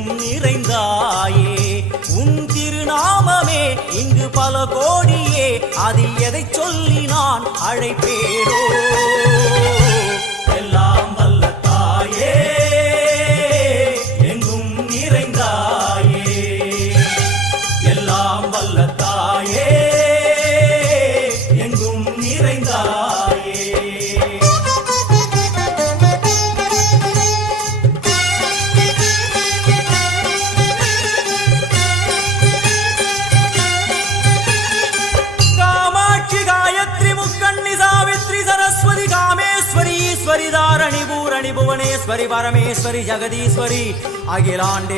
எங்கும் நிறைந்தாயே உன் திருநாமமே இங்கு பல கோடியே அதில் எதை சொல்லி நான் அழைப்பேனோ எல்லாம் வல்ல தாயே எங்கும் நிறைந்தாயே எல்லாம் வல்ல தாயே எங்கும் நிறைந்தாயே ईश्वरी धारणी भुवनेश्वरी परमेश्वरी जगदीश्वरी अखिलांडे